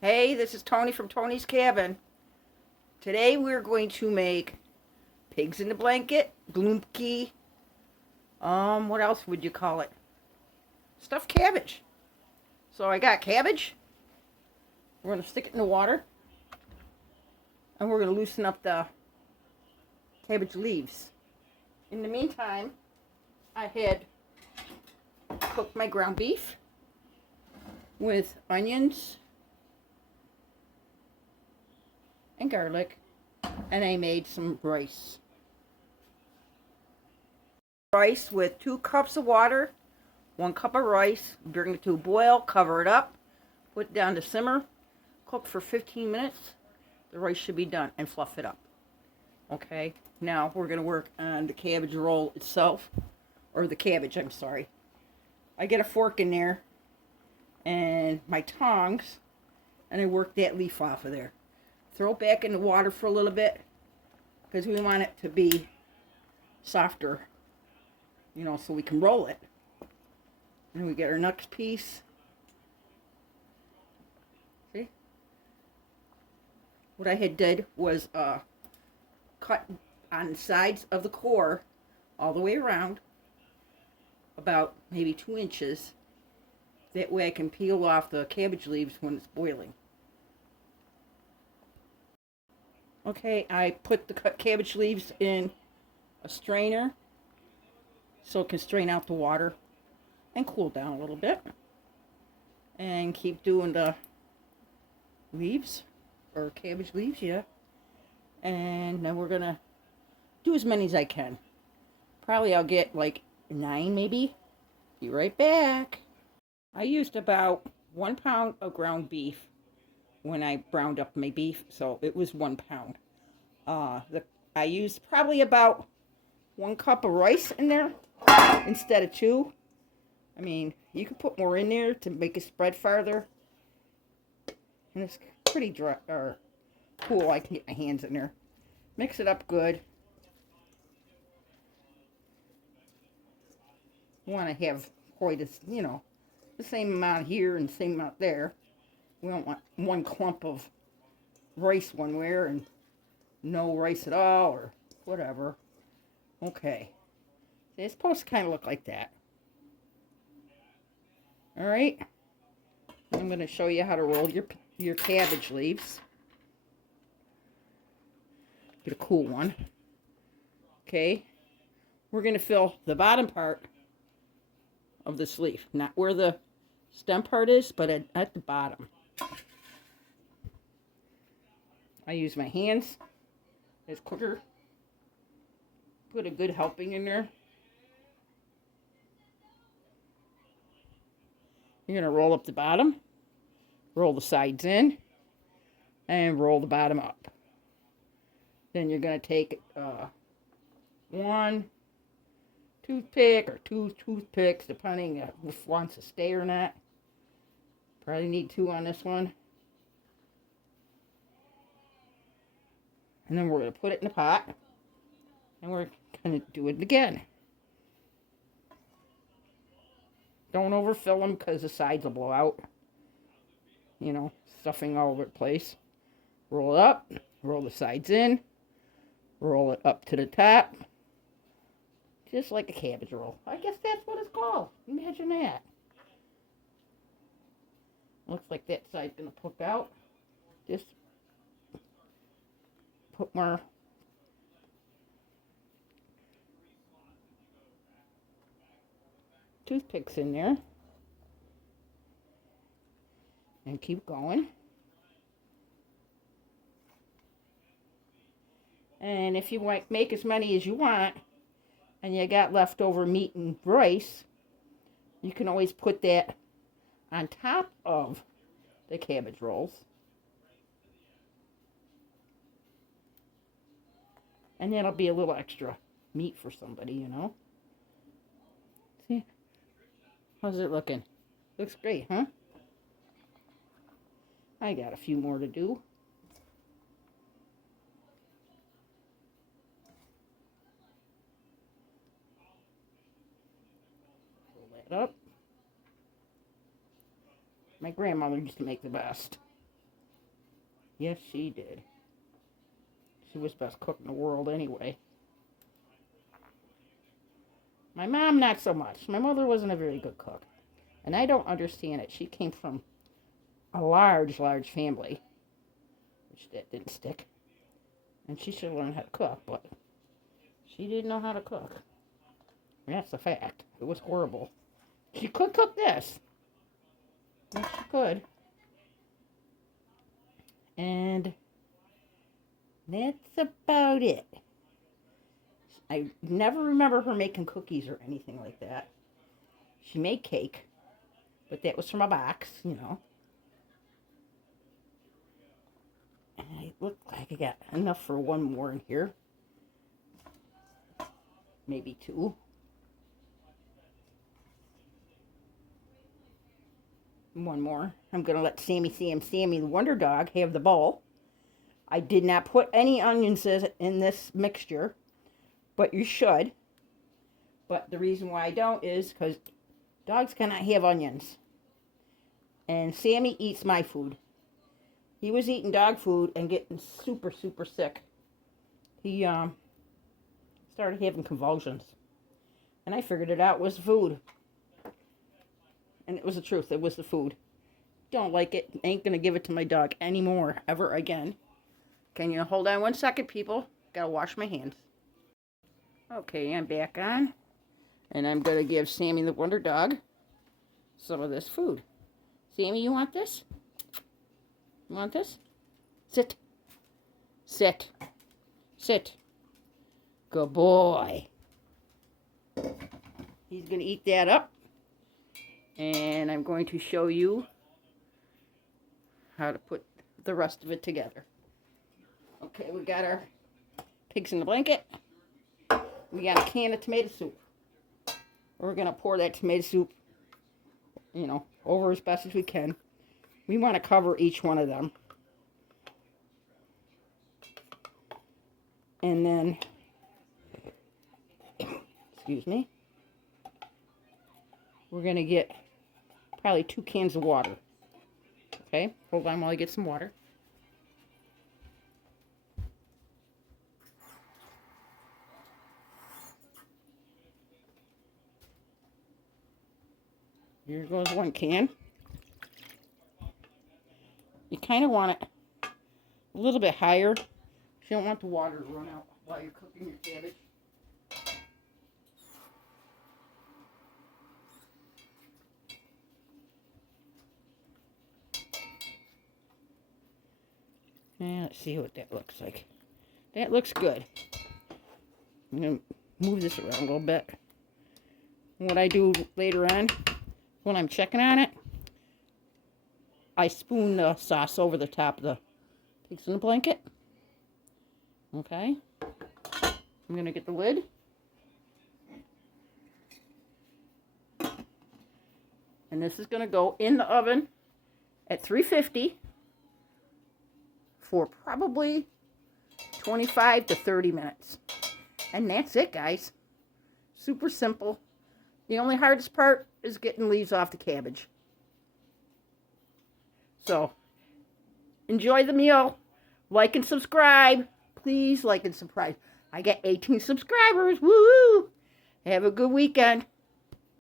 Hey, this is Tony from Tony's Cabin. Today we're going to make pigs in the blanket, gloomki, what else would you call it? Stuffed cabbage. So I got cabbage. We're going to stick it in the water. And we're going to loosen up the cabbage leaves. In the meantime, I had cooked my ground beef with onions and garlic, and I made some rice. Rice with 2 cups of water, 1 cup of rice, bring it to a boil, cover it up, put it down to simmer, cook for 15 minutes. The rice should be done, and fluff it up. Okay, now we're going to work on the cabbage roll itself, or the cabbage, I'm sorry. I get a fork in there, and my tongs, and I work that leaf off of there. Throw it back in the water for a little bit, because we want it to be softer, so we can roll it. And we get our next piece. See? What I had did was cut on the sides of the core all the way around, about maybe 2 inches. That way I can peel off the cabbage leaves when it's boiling. Okay, I put the cut cabbage leaves in a strainer so it can strain out the water and cool down a little bit. And keep doing the leaves, or cabbage leaves, yeah. And then we're gonna do as many as I can. Probably I'll get like 9 maybe. Be right back. I used about 1 pound of ground beef when I browned up my beef, so it was 1 pound. I used probably about 1 cup of rice in there instead of 2. I mean, you could put more in there to make it spread farther. And it's pretty dry, or cool. I can get my hands in there. Mix it up good. You want to have quite as, the same amount here and the same amount there. We don't want 1 clump of rice one way and no rice at all, or whatever. Okay. It's supposed to kind of look like that. Alright. I'm going to show you how to roll your cabbage leaves. Get a cool one. Okay. We're going to fill the bottom part of this leaf. Not where the stem part is, but at the bottom. I use my hands. It's quicker. Put a good helping in there. You're going to roll up the bottom, roll the sides in, and roll the bottom up. Then you're going to take 1 toothpick or 2 toothpicks, depending if one wants to stay or not. Probably need 2 on this one. And then we're going to put it in the pot, and we're going to do it again. Don't overfill them because the sides will blow out. Stuffing all over the place. Roll it up, roll the sides in, roll it up to the top. Just like a cabbage roll. I guess that's what it's called. Imagine that. Looks like that side's going to poke out. Just put more toothpicks in there. And keep going. And if you want make as many as you want, and you got leftover meat and rice, you can always put that on top of the cabbage rolls. And that'll be a little extra meat for somebody, See? How's it looking? Looks great, huh? I got a few more to do. Pull that up. My grandmother used to make the best. Yes, she did. She was best cook in the world anyway. My mom, not so much. My mother wasn't a very good cook. And I don't understand it. She came from a large, large family, which that didn't stick. And she should learn how to cook, but she didn't know how to cook. That's the fact. It was horrible. She could cook this. Yes, she could. And that's about it. I never remember her making cookies or anything like that. She made cake, but that was from a box, you know. And I look like I got enough for one more in here. Maybe two. One more. I'm going to let Sammy the Wonder Dog have the bowl. I did not put any onions in this mixture, but you should. But the reason why I don't is because dogs cannot have onions. And Sammy eats my food. He was eating dog food and getting super, super sick. He started having convulsions. And I figured it out was the food. And it was the truth. It was the food. Don't like it. Ain't going to give it to my dog anymore, ever again. Can you hold on 1 second, people? Gotta wash my hands. Okay, I'm back on. And I'm going to give Sammy the Wonder Dog some of this food. Sammy, you want this? You want this? Sit. Sit. Sit. Good boy. He's going to eat that up. And I'm going to show you how to put the rest of it together. Okay, we got our pigs in the blanket. We got a can of tomato soup. We're going to pour that tomato soup, over as best as we can. We want to cover each one of them. And then, excuse me, we're going to get probably 2 cans of water. Okay, hold on while I get some water. Here goes 1 can. You kind of want it a little bit higher. You don't want the water to run out while you're cooking your cabbage. And let's see what that looks like. That looks good. I'm going to move this around a little bit. What I do later on, when I'm checking on it, I spoon the sauce over the top of the pigs in the blanket. Okay. I'm going to get the lid. And this is going to go in the oven at 350 for probably 25 to 30 minutes. And that's it, guys. Super simple. The only hardest part is getting leaves off the cabbage. So, enjoy the meal. Like and subscribe. Please like and subscribe. I got 18 subscribers. Woo! Have a good weekend.